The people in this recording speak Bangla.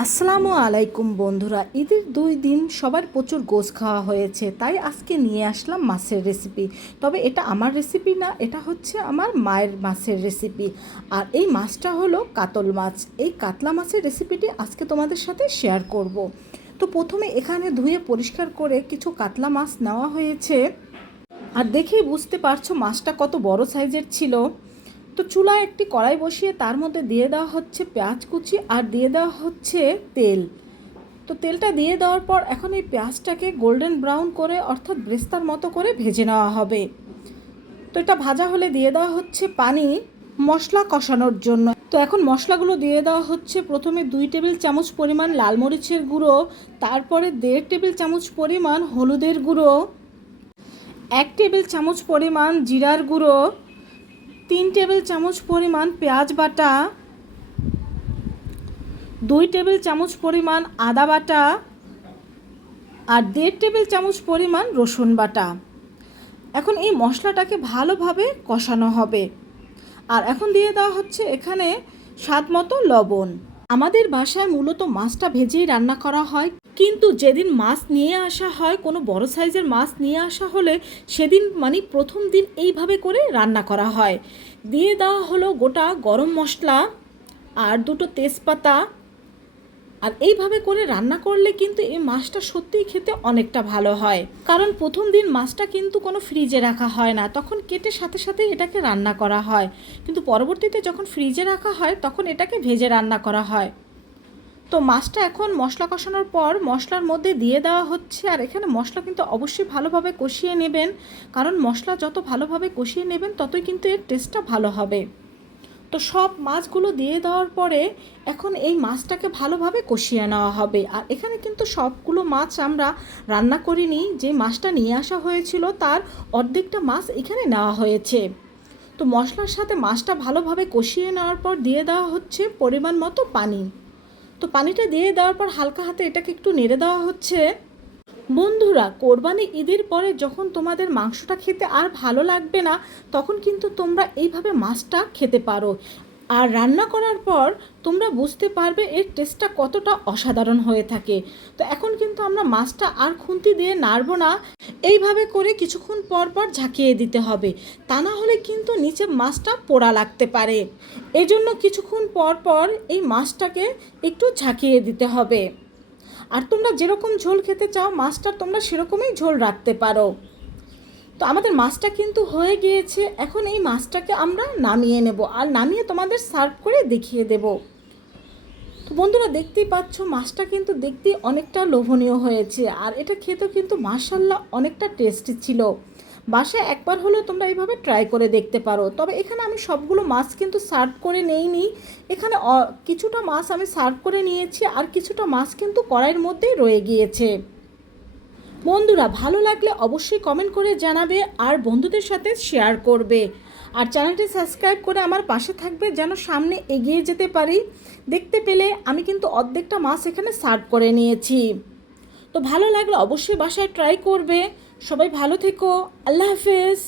আসসালামু আলাইকুম বন্ধুরা, ঈদের 2 দিন সবার প্রচুর গোশ খাওয়া হয়েছে, তাই আজকে নিয়ে আসলাম মাছের রেসিপি। তবে এটা আমার রেসিপি না, এটা হচ্ছে আমার মায়ের মাছের রেসিপি। আর এই মাছটা হলো কাতল মাছ। এই কাতলা মাছের রেসিপিটি আজকে তোমাদের সাথে শেয়ার করব। তো প্রথমে এখানে ধুয়ে পরিষ্কার করে কিছু কাতলা মাছ নেওয়া হয়েছে। আর দেখেই বুঝতে পারছো মাছটা কত বড় সাইজের ছিল। তো চুলায় একটি কড়াই বসিয়ে তার মধ্যে দিয়ে দেওয়া হচ্ছে পেঁয়াজ কুচি আর দিয়ে দেওয়া হচ্ছে তেল। তো তেলটা দিয়ে দেওয়ার পর এখন এই পেঁয়াজটাকে গোল্ডেন ব্রাউন করে অর্থাৎ ব্রেস্তার মতো করে ভেজে নেওয়া হবে। তো এটা ভাজা হলে দিয়ে দেওয়া হচ্ছে পানি মশলা কষানোর জন্য। তো এখন মশলাগুলো দিয়ে দেওয়া হচ্ছে। প্রথমে 2 টেবিল চামচ পরিমাণ লাল মরিচের গুঁড়ো, তারপরে 1.5 টেবিল চামচ পরিমাণ হলুদের গুঁড়ো, 1 টেবিল চামচ পরিমাণ জিরার গুঁড়ো, 3 টেবিল চামচ পরিমাণ পেঁয়াজ বাটা, 2 টেবিল চামচ পরিমাণ আদা বাটা আর 1.5 টেবিল চামচ পরিমাণ রসুন বাটা। এখন এই মশলাটাকে ভালোভাবে কষানো হবে। আর এখন দিয়ে দেওয়া হচ্ছে এখানে স্বাদ মতো লবণ। আমাদের বাসায় মূলত মাছটা ভেজেই রান্না করা হয়, কিন্তু যেদিন মাছ নিয়ে আসা হয়, কোনো বড় সাইজের মাছ নিয়ে আসা হলে সেদিন প্রথম দিন এইভাবে করে রান্না করা হয়। দিয়ে দেওয়া হলো গোটা গরম মশলা আর 2টো তেজপাতা। আর এইভাবে করে রান্না করলে কিন্তু এই মাছটা সত্যিই খেতে অনেকটা ভালো হয়, কারণ প্রথম দিন মাছটা কিন্তু কোনো ফ্রিজে রাখা হয় না, তখন কেটে সাথে সাথে এটাকে রান্না করা হয়। কিন্তু পরবর্তীতে যখন ফ্রিজে রাখা হয় তখন এটাকে ভেজে রান্না করা হয়। তো মাছটা এখন মশলা কষানোর পর মশলার মধ্যে দিয়ে দেওয়া হচ্ছে। আর এখানে মশলা কিন্তু অবশ্যই ভালোভাবে কষিয়ে নেবেন, কারণ মশলা যত ভালোভাবে কষিয়ে নেবেন ততই কিন্তু এর টেস্টটা ভালো হবে। তো সব মাছগুলো দিয়ে দেওয়ার পরে এখন এই মাছটাকে ভালোভাবে কষিয়ে নেওয়া হবে। আর এখানে কিন্তু সবগুলো মাছ আমরা রান্না করিনি, যে মাছটা নিয়ে আসা হয়েছিল তার অর্ধেকটা মাছ এখানে নেওয়া হয়েছে। তো মশলার সাথে মাছটা ভালোভাবে কষিয়ে নেওয়ার পর দিয়ে দেওয়া হচ্ছে পরিমাণ মতো পানি। তো পানিটা দিয়ে দেওয়ার পর হালকা হাতে এটাকে একটু নেড়ে দেওয়া হচ্ছে। বন্ধুরা, কোরবানি ঈদের পরে যখন তোমাদের মাংসটা খেতে আর ভালো লাগবে না, তখন কিন্তু তোমরা এইভাবে মাছটা খেতে পারো। আর রান্না করার পর তোমরা বুঝতে পারবে এর টেস্টটা কতটা অসাধারণ হয়ে থাকে। তো এখন কিন্তু আমরা মাছটা আর খুন্তি দিয়ে নাড়বো না, এইভাবে করে কিছুক্ষণ পর পর ঝাঁকিয়ে দিতে হবে, তা না হলে কিন্তু নিচে মাছটা পোড়া লাগতে পারে। এই জন্য কিছুক্ষণ পর পর এই মাছটাকে একটু ঝাঁকিয়ে দিতে হবে। আর তোমরা যেরকম ঝোল খেতে চাও মাছটা তোমরা সেরকমই ঝোল রাখতে পারো। তো আমাদের মাছটা কিন্তু হয়ে গিয়েছে। এখন এই মাছটাকে আমরা নামিয়ে নেব, আর নামিয়ে তোমাদের সার্ভ করে দেখিয়ে দেব। তো বন্ধুরা, দেখতেই পাচ্ছ মাছটা কিন্তু দেখতে অনেকটা লোভনীয় হয়েছে, আর এটা খেতেও কিন্তু মাশাআল্লাহ অনেকটা টেস্টি ছিল। বাসায় একবার হলেও তোমরা এইভাবে ট্রাই করে দেখতে পারো। তবে এখানে আমি সবগুলো মাছ কিন্তু সার্ভ করে নেইনি, এখানে কিছুটা মাছ আমি সার্ভ করে নিয়েছি, আর কিছুটা মাছ কিন্তু কড়াইয়ের মধ্যেই রয়ে গিয়েছে। বন্ধুরা, ভালো লাগলে অবশ্যই কমেন্ট করে জানাবে আর বন্ধুদের সাথে শেয়ার করবে। আর চ্যানেলটি সাবস্ক্রাইব করে আমার পাশে থাকবে, যেন সামনে এগিয়ে যেতে পারি। দেখতে পেলে আমি কিন্তু অর্ধেকটা মাছ এখানে সার্ভ করে নিয়েছি। তো ভালো লাগলে অবশ্যই বাসায় ট্রাই করবে। সবাই ভালো থেকো। আল্লাহ হাফেজ।